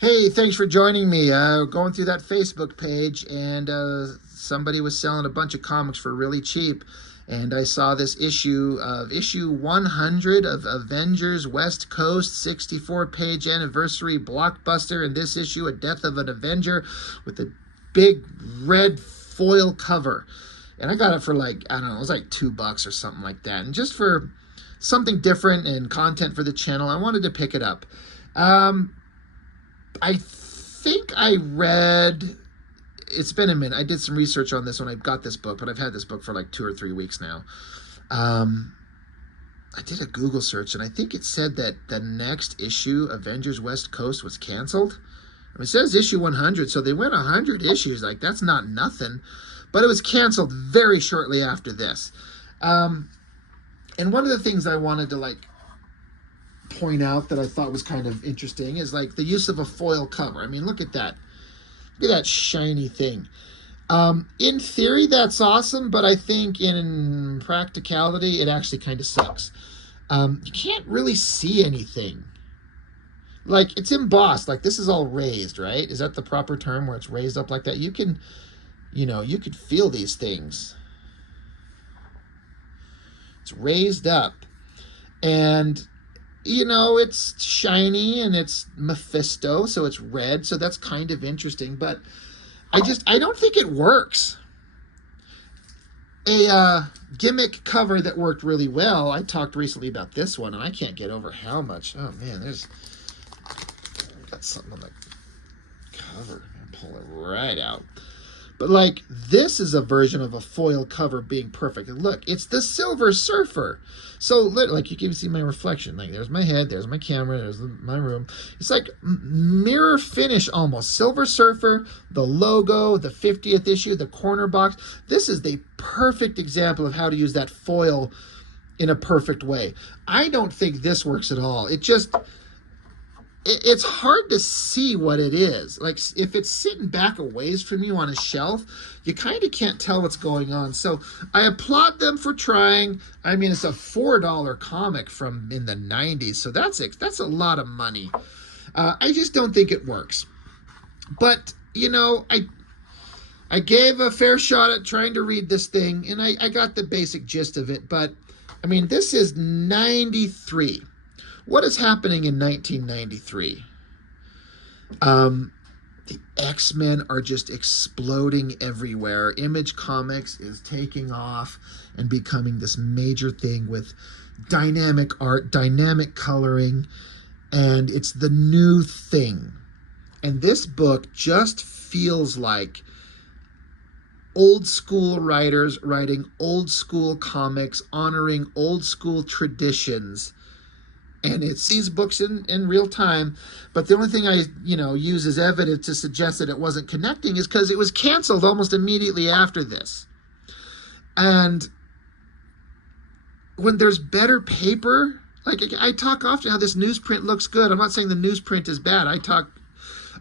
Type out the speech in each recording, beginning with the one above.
Hey, thanks for joining me. Going through that Facebook page, and somebody was selling a bunch of comics for really cheap. And I saw this issue 100 of Avengers West Coast, 64-page anniversary blockbuster. And this issue, A Death of an Avenger, with a big red foil cover. And I got it for like, I don't know, it was like $2 or something like that. And just for something different and content for the channel, I wanted to pick it up. I think I read, it's been a minute. I did some research on this when I got this book, but I've had this book for like 2 or 3 weeks now. I did a Google search, and I think it said that the next issue, Avengers West Coast, was canceled. I mean, it says issue 100, so they went 100 issues. Like, that's not nothing. But it was canceled very shortly after this. And one of the things I wanted to, like, point out that I thought was kind of interesting is like the use of a foil cover. I mean, look at that. Look at that shiny thing. In theory, that's awesome, but I think in practicality, it actually kind of sucks. You can't really see anything. Like, it's embossed. Like, this is all raised, right? Is that the proper term where it's raised up like that? You can, you could feel these things. It's raised up. And it's shiny and it's Mephisto, so it's red, so that's kind of interesting, but I don't think it works. A gimmick cover that worked really well, I talked recently about this one, and I can't get over how much, oh man, got something on the cover. I'll pull it right out. But, like, this is a version of a foil cover being perfect. And look, it's the Silver Surfer. So, like, you can see my reflection. Like, there's my head, there's my camera, there's my room. It's like mirror finish almost. Silver Surfer, the logo, the 50th issue, the corner box. This is the perfect example of how to use that foil in a perfect way. I don't think this works at all. It's hard to see what it is. Like, if it's sitting back a ways from you on a shelf, you kind of can't tell what's going on. So I applaud them for trying. I mean, it's a $4 comic from in the 90s, so that's a lot of money. I just don't think it works. But, I gave a fair shot at trying to read this thing, and I got the basic gist of it. But, I mean, this is 93. What is happening in 1993? The X-Men are just exploding everywhere. Image Comics is taking off and becoming this major thing with dynamic art, dynamic coloring, and it's the new thing. And this book just feels like old school writers writing old school comics, honoring old school traditions. And it's these books in real time. But the only thing I, use as evidence to suggest that it wasn't connecting is because it was canceled almost immediately after this. And when there's better paper, like I talk often how this newsprint looks good. I'm not saying the newsprint is bad. I talk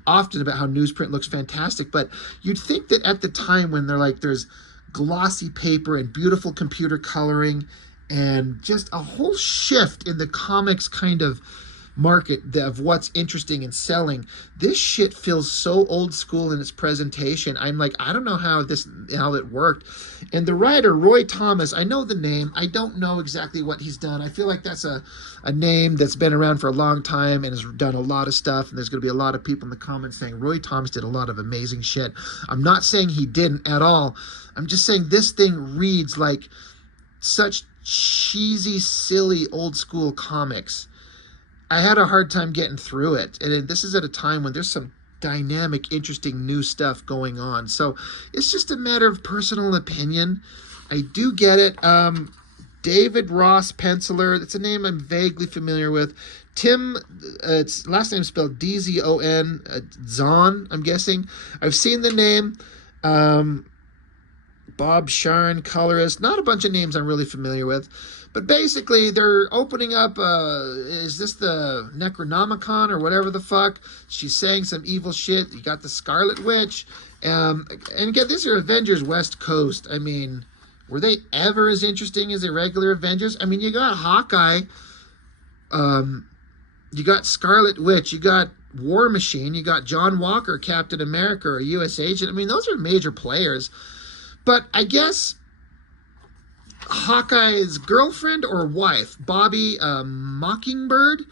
often about how newsprint looks fantastic. But you'd think that at the time when there's glossy paper and beautiful computer coloring and just a whole shift in the comics kind of market of what's interesting and selling, this shit feels so old school in its presentation. I'm like, I don't know how it worked. And the writer, Roy Thomas, I know the name. I don't know exactly what he's done. I feel like that's a name that's been around for a long time and has done a lot of stuff. And there's going to be a lot of people in the comments saying Roy Thomas did a lot of amazing shit. I'm not saying he didn't at all. I'm just saying this thing reads like such cheesy, silly, old school comics. I had a hard time getting through it. And this is at a time when there's some dynamic, interesting new stuff going on. So it's just a matter of personal opinion. I do get it. David Ross Penciler, it's a name I'm vaguely familiar with. Tim, its last name spelled D-Z-O-N, Zahn, I'm guessing. I've seen the name. Bob Sharn, colorist, not a bunch of names I'm really familiar with. But basically, they're opening up, is this the Necronomicon or whatever the fuck? She's saying some evil shit. You got the Scarlet Witch. And again, these are Avengers West Coast. I mean, were they ever as interesting as the regular Avengers? I mean, you got Hawkeye. You got Scarlet Witch. You got War Machine. You got John Walker, Captain America, or U.S. Agent. I mean, those are major players. But I guess Hawkeye's girlfriend or wife, Bobby Mockingbird,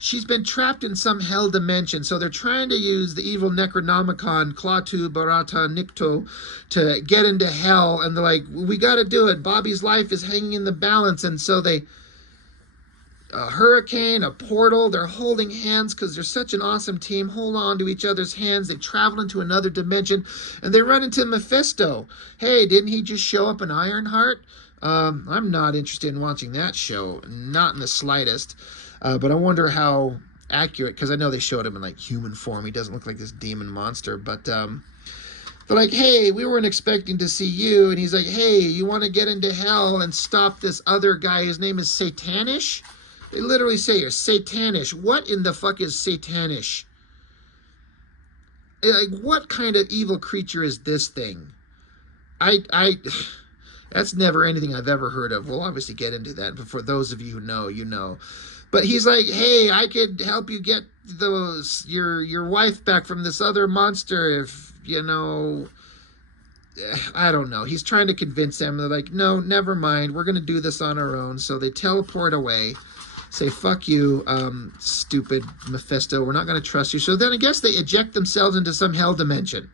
she's been trapped in some hell dimension. So they're trying to use the evil Necronomicon, Klaatu Barata Nikto, to get into hell. And they're like, we got to do it. Bobby's life is hanging in the balance. And so they, a hurricane, a portal, they're holding hands because they're such an awesome team. Hold on to each other's hands. They travel into another dimension. And they run into Mephisto. Hey, didn't he just show up in Ironheart? I'm not interested in watching that show. Not in the slightest. But I wonder how accurate, because I know they showed him in like human form. He doesn't look like this demon monster. But they're like, hey, we weren't expecting to see you. And he's like, hey, you want to get into hell and stop this other guy? His name is Satanish. They literally say here, Satanish. What in the fuck is Satanish? Like, what kind of evil creature is this thing? That's never anything I've ever heard of. We'll obviously get into that, but for those of you who know, you know. But he's like, hey, I could help you get your wife back from this other monster if, you know, I don't know. He's trying to convince them. They're like, no, never mind. We're going to do this on our own. So they teleport away, say, fuck you, stupid Mephisto. We're not going to trust you. So then I guess they eject themselves into some hell dimension.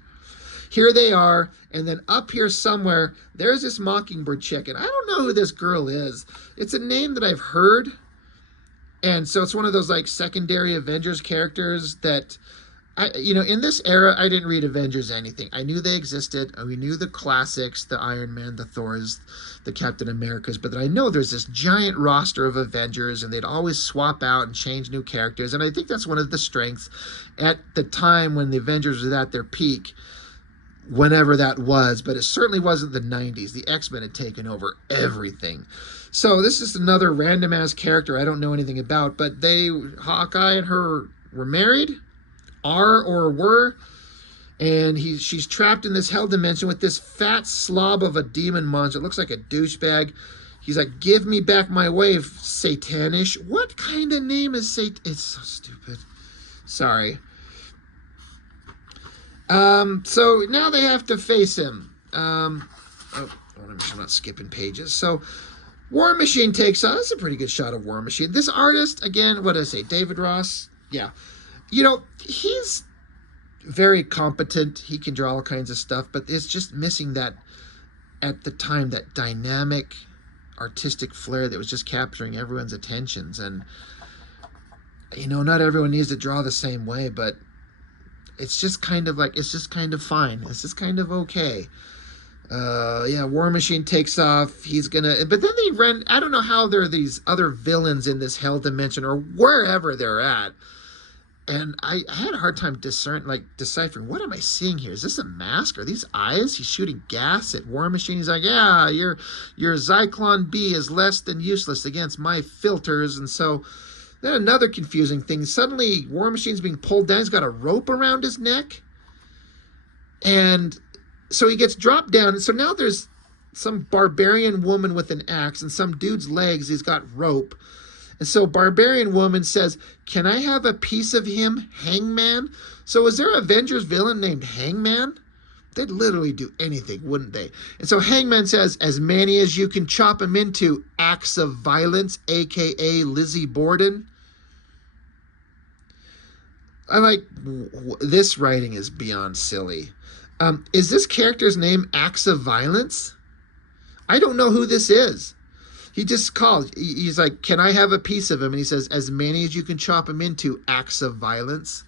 Here they are, and then up here somewhere, there's this Mockingbird chick, and I don't know who this girl is. It's a name that I've heard, and so it's one of those, like, secondary Avengers characters that, in this era, I didn't read Avengers anything. I knew they existed, and we knew the classics, the Iron Man, the Thors, the Captain Americas, but I know there's this giant roster of Avengers, and they'd always swap out and change new characters, and I think that's one of the strengths at the time when the Avengers were at their peak, whenever that was, but it certainly wasn't the 90s. The X-Men had taken over everything. So this is another random-ass character I don't know anything about, but Hawkeye and her were married, were, and she's trapped in this hell dimension with this fat slob of a demon monster. It looks like a douchebag. He's like, give me back my wife, Satanish. What kind of name is It's so stupid. Sorry. So now they have to face him. I want to make sure I'm not skipping pages. So War Machine takes on. That's a pretty good shot of War Machine. This artist, again, what did I say? David Ross? Yeah. He's very competent. He can draw all kinds of stuff, but it's just missing that, at the time, that dynamic, artistic flair that was just capturing everyone's attentions. And, not everyone needs to draw the same way, but it's just kind of fine. It's just kind of okay. War Machine takes off. But then they run, I don't know how there are these other villains in this hell dimension or wherever they're at. And I had a hard time deciphering, what am I seeing here? Is this a mask? Are these eyes? He's shooting gas at War Machine. He's like, yeah, your Zyklon B is less than useless against my filters. And so then another confusing thing. Suddenly, War Machine's being pulled down. He's got a rope around his neck. And so he gets dropped down. And so now there's some barbarian woman with an axe, and some dude's legs, he's got rope. And so barbarian woman says, can I have a piece of him, Hangman? So is there an Avengers villain named Hangman? They'd literally do anything, wouldn't they? And so Hangman says, as many as you can chop him into, acts of violence, a.k.a. Lizzie Borden. I'm like, this writing is beyond silly. Is this character's name Acts of Violence? I don't know who this is. He just called. He's like, can I have a piece of him? And he says, as many as you can chop him into, acts of violence.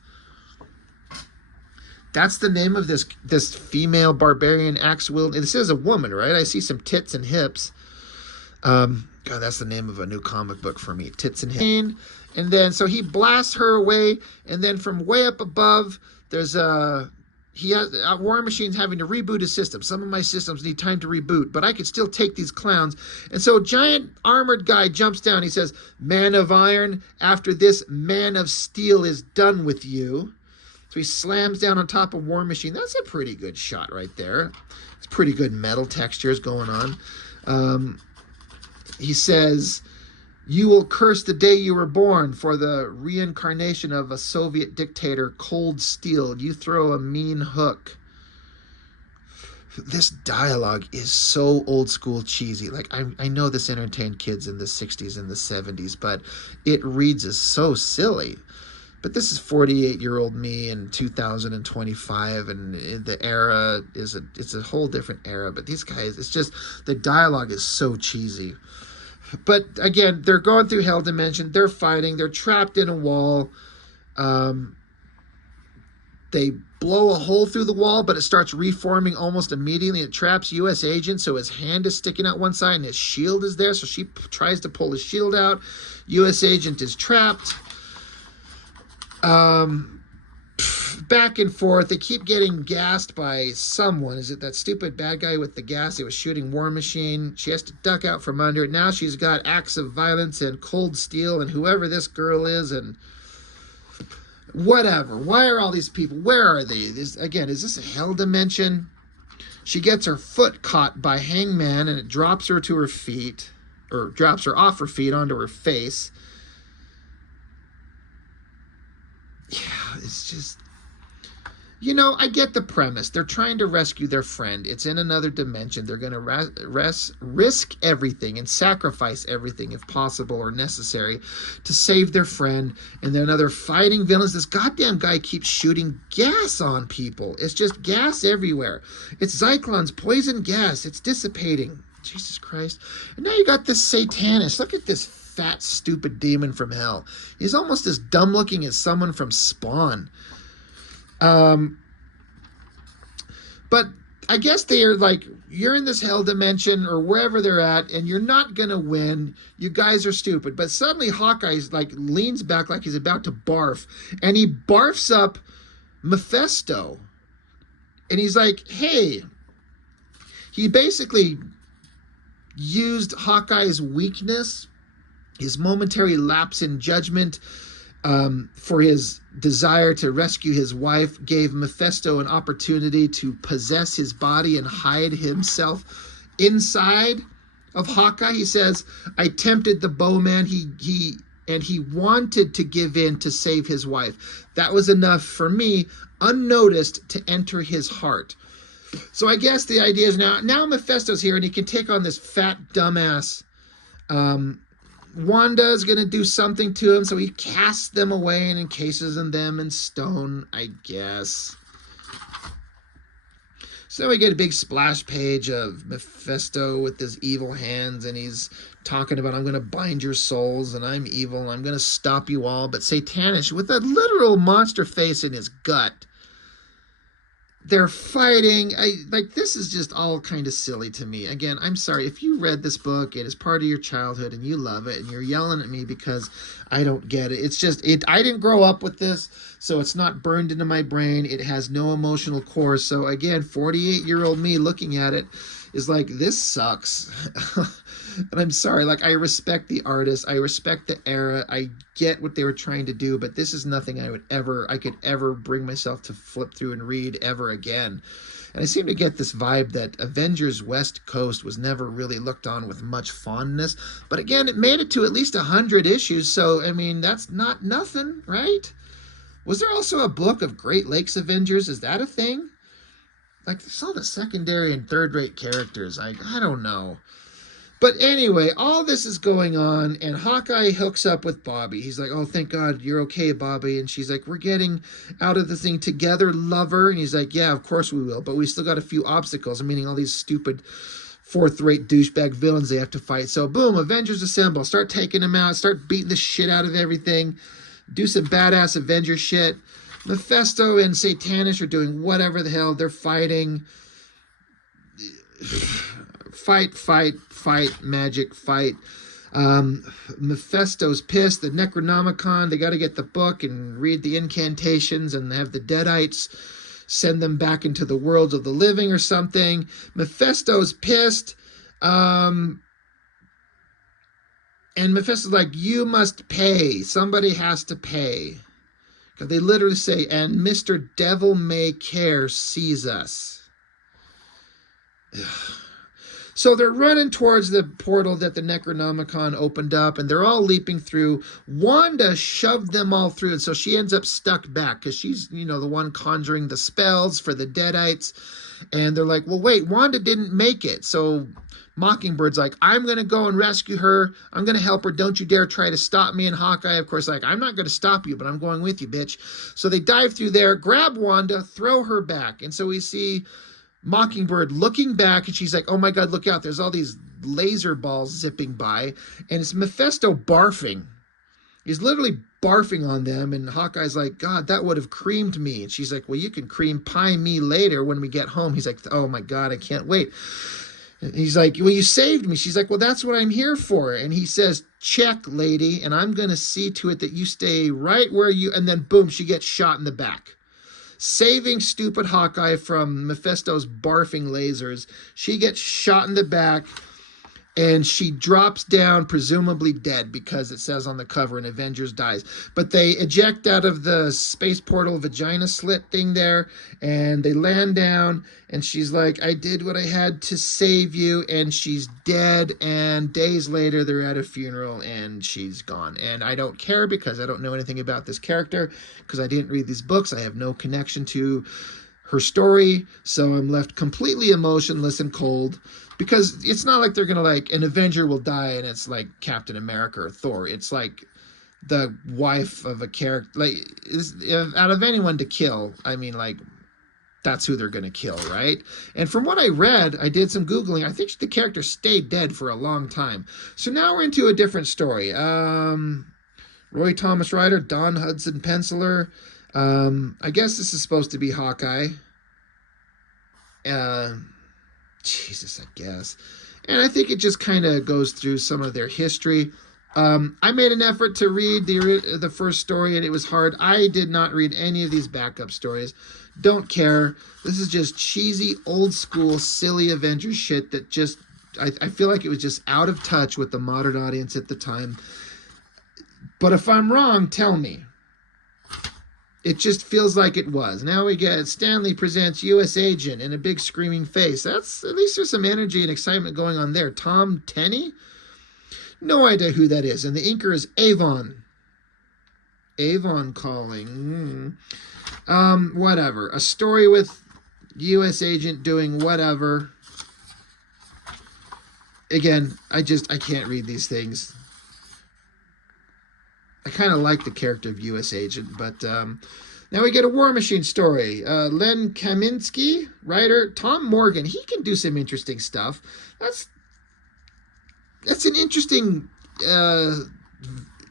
That's the name of this female barbarian axe wielding. This is a woman, right? I see some tits and hips. God, that's the name of a new comic book for me. Tits and hips. And then, so he blasts her away. And then from way up above, there's War Machine's having to reboot his system. Some of my systems need time to reboot, but I could still take these clowns. And so a giant armored guy jumps down. He says, Man of Iron, after this, Man of Steel is done with you. So he slams down on top of War Machine. That's a pretty good shot right there. It's pretty good metal textures going on. He says, You will curse the day you were born for the reincarnation of a Soviet dictator, cold steel. You throw a mean hook. This dialogue is so old school cheesy. Like, I know this entertained kids in the 60s and the 70s, but it reads as so silly. But this is 48-year-old me in 2025, and the era it's a whole different era. But these guys, it's just, the dialogue is so cheesy. But again, they're going through Hell Dimension. They're fighting. They're trapped in a wall. They blow a hole through the wall, but it starts reforming almost immediately. It traps U.S. Agent, so his hand is sticking out one side and his shield is there. So she tries to pull his shield out. U.S. Agent is trapped. Back and forth. They keep getting gassed by someone. Is it that stupid bad guy with the gas? He was shooting War Machine. She has to duck out from under it. Now she's got acts of violence and cold steel and whoever this girl is and whatever. Why are all these people? Where are they? Again, is this a Hell Dimension? She gets her foot caught by Hangman and it drops her to her feet, or drops her off her feet onto her face. Yeah, it's just, you know, I get the premise. They're trying to rescue their friend. It's in another dimension. They're going to risk everything and sacrifice everything if possible or necessary to save their friend. And then another fighting villains. This goddamn guy keeps shooting gas on people. It's just gas everywhere. It's Zyklon's poison gas. It's dissipating. Jesus Christ. And now you got this Satanish. Look at this fat, stupid demon from hell. He's almost as dumb looking as someone from Spawn. But I guess they are like, you're in this Hell Dimension or wherever they're at, and you're not gonna win. You guys are stupid. But suddenly Hawkeye's like leans back like he's about to barf, and he barfs up Mephisto. And he's like, hey, he basically used Hawkeye's weakness, his momentary lapse in judgment, for his desire to rescue his wife, gave Mephisto an opportunity to possess his body and hide himself inside of Hawkeye. He says, I tempted the bowman. He wanted to give in to save his wife. That was enough for me, unnoticed, to enter his heart. So I guess the idea is now Mephisto's here and he can take on this fat dumbass. Wanda's going to do something to him, so he casts them away and encases them in stone, I guess. So we get a big splash page of Mephisto with his evil hands, and he's talking about, I'm going to bind your souls, and I'm evil, and I'm going to stop you all. But Satanish, with a literal monster face in his gut, they're fighting. This is just all kind of silly to me. Again, I'm sorry. If you read this book, it is part of your childhood and you love it and you're yelling at me because I don't get it. It's just, I didn't grow up with this, so it's not burned into my brain. It has no emotional core. So again, 48-year-old me looking at it is like, this sucks. And I'm sorry, like, I respect the artist, I respect the era, I get what they were trying to do, but this is nothing I could ever bring myself to flip through and read ever again. And I seem to get this vibe that Avengers West Coast was never really looked on with much fondness. But again, it made it to at least 100 issues, so, I mean, that's not nothing, right? Was there also a book of Great Lakes Avengers? Is that a thing? Like, some of the secondary and third-rate characters, I don't know. But anyway, all this is going on, and Hawkeye hooks up with Bobby. He's like, oh, thank God, you're okay, Bobby. And she's like, we're getting out of the thing together, lover. And he's like, yeah, of course we will, but we still got a few obstacles, meaning all these stupid fourth-rate douchebag villains they have to fight. So, boom, Avengers assemble. Start taking them out. Start beating the shit out of everything. Do some badass Avengers shit. Mephisto and Satanish are doing whatever the hell. They're fighting. Fight, magic, fight. Mephisto's pissed. The Necronomicon, they got to get the book and read the incantations and have the Deadites send them back into the worlds of the living or something. Mephisto's pissed. And Mephisto's like, you must pay. Somebody has to pay. Because they literally say, and Mr. Devil May Care sees us. Ugh. So they're running towards the portal that the Necronomicon opened up, and they're all leaping through. Wanda shoved them all through, and so she ends up stuck back because she's, you know, the one conjuring the spells for the Deadites. And they're like, well, wait, Wanda didn't make it. So Mockingbird's like, I'm going to go and rescue her. I'm going to help her. Don't you dare try to stop me. And Hawkeye, of course, like, I'm not going to stop you, but I'm going with you, bitch. So they dive through there, grab Wanda, throw her back. And so we see Mockingbird looking back, and she's like, oh my God, look out. There's all these laser balls zipping by. And it's Mephisto barfing. He's literally barfing on them, and Hawkeye's like, God, that would have creamed me. And she's like, well, you can cream pie me later when we get home. He's like, oh my God, I can't wait. And he's like, well, you saved me. She's like, well, that's what I'm here for. And he says, check, lady, and I'm going to see to it that you stay right where you, and then boom, she gets shot in the back. Saving stupid Hawkeye from Mephisto's barfing lasers. She gets shot in the back, and she drops down, presumably dead, because it says on the cover, and Avengers dies. But they eject out of the space portal vagina slit thing there, and they land down, and she's like, I did what I had to save you, and she's dead. And days later, they're at a funeral, and she's gone. And I don't care, because I don't know anything about this character, because I didn't read these books. I have no connection to her story, so I'm left completely emotionless and cold. Because it's not like they're going to, like, an Avenger will die and it's like Captain America or Thor. It's like the wife of a character. Like, out of anyone to kill, I mean, like, that's who they're going to kill, right? And from what I read, I did some Googling. I think the character stayed dead for a long time. So now we're into a different story. Roy Thomas writer, Don Hudson penciler. I guess this is supposed to be Hawkeye. Jesus, I guess. And I think it just kind of goes through some of their history. I made an effort to read the first story, and it was hard. I did not read any of these backup stories. Don't care. This is just cheesy, old school, silly Avengers shit that just, I feel like it was just out of touch with the modern audience at the time. But if I'm wrong, tell me. It just feels like it was. Now we get Stanley presents U.S. Agent in a big screaming face. That's, at least there's some energy and excitement going on there. Tom Tenney? No idea who that is. And the inker is Avon. Avon calling. Whatever. A story with U.S. Agent doing whatever. Again, I can't read these things. I kind of like the character of U.S. Agent, but now we get a War Machine story. Len Kaminski, writer. Tom Morgan, he can do some interesting stuff. That's an interesting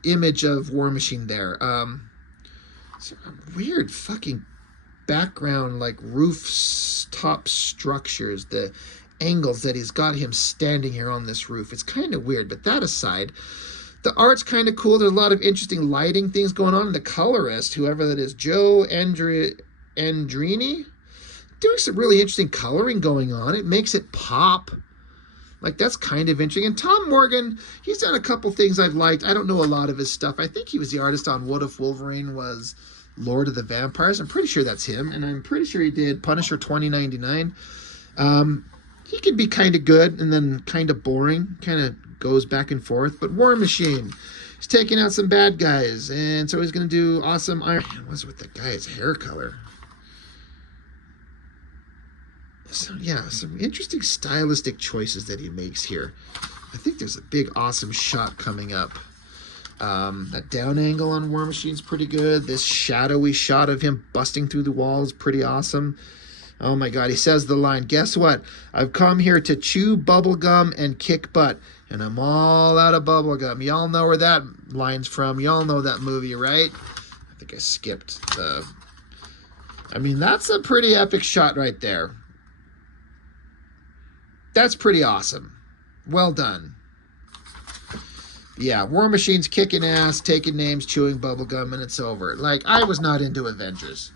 image of War Machine there. It's a weird fucking background, like rooftop structures, the angles that he's got him standing here on this roof. It's kind of weird, but that aside, the art's kind of cool. There's a lot of interesting lighting things going on. And the colorist, whoever that is, Joe Andrini, doing some really interesting coloring going on. It makes it pop. Like, that's kind of interesting. And Tom Morgan, he's done a couple things I've liked. I don't know a lot of his stuff. I think he was the artist on What If Wolverine Was Lord of the Vampires. I'm pretty sure that's him. And I'm pretty sure he did Punisher 2099. He could be kind of good and then kind of boring. Kind of goes back and forth. But War Machine, he's taking out some bad guys, and so he's going to do awesome Iron Man. What's with the guy's hair color? So yeah, some interesting stylistic choices that he makes here. I think there's a big awesome shot coming up. That down angle on War Machine's pretty good. This shadowy shot of him busting through the wall is pretty awesome. Oh my God, he says the line, guess what? I've come here to chew bubblegum and kick butt. And I'm all out of bubblegum. Y'all know where that line's from. Y'all know that movie, right? I think I skipped the... I mean, that's a pretty epic shot right there. That's pretty awesome. Well done. Yeah, War Machine's kicking ass, taking names, chewing bubblegum, and it's over. Like, I was not into Avengers.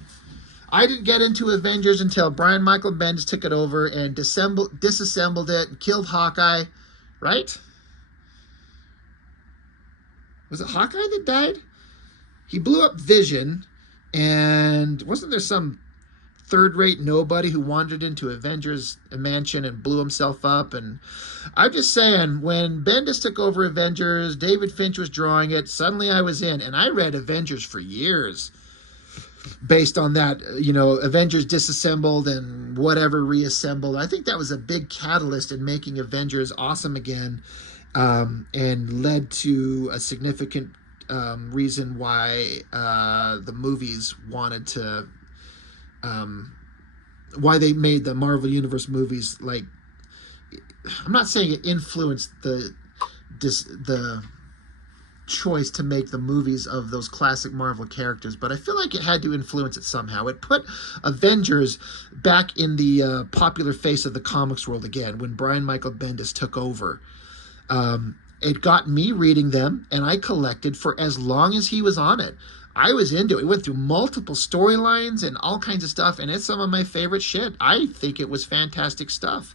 I didn't get into Avengers until Brian Michael Bendis took it over and disassembled it and killed Hawkeye. Right? Was it Hawkeye that died? He blew up Vision, and wasn't there some third-rate nobody who wandered into Avengers mansion and blew himself up. And I'm just saying, when Bendis took over Avengers, David Finch was drawing it, suddenly I was in. And I read Avengers for years based on that, Avengers disassembled and whatever reassembled. I think that was a big catalyst in making Avengers awesome again, and led to a significant reason why the movies wanted to, why they made the Marvel Universe movies. Like, I'm not saying it influenced the choice to make the movies of those classic Marvel characters, but I feel like it had to influence it somehow. It put Avengers back in the popular face of the comics world again when Brian Michael Bendis took over. It got me reading them, and I collected for as long as he was on it. I was into it. It went through multiple storylines and all kinds of stuff, and it's some of my favorite shit. I think it was fantastic stuff.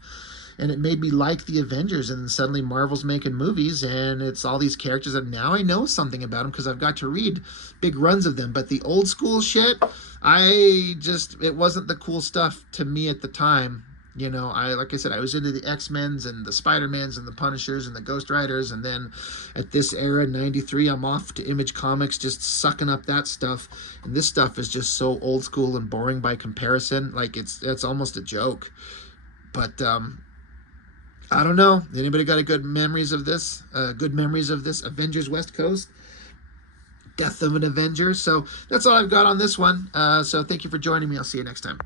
And it made me like the Avengers, and then suddenly Marvel's making movies, and it's all these characters, and now I know something about them because I've got to read big runs of them. But the old school shit, it wasn't the cool stuff to me at the time. Like I said, I was into the X-Men's and the Spider-Mans and the Punishers and the Ghost Riders, and then at this era, 93, I'm off to Image Comics, just sucking up that stuff. And this stuff is just so old school and boring by comparison. Like, it's almost a joke. But I don't know. Anybody got a good memories of this? Avengers West Coast? Death of an Avenger. So that's all I've got on this one. So thank you for joining me. I'll see you next time.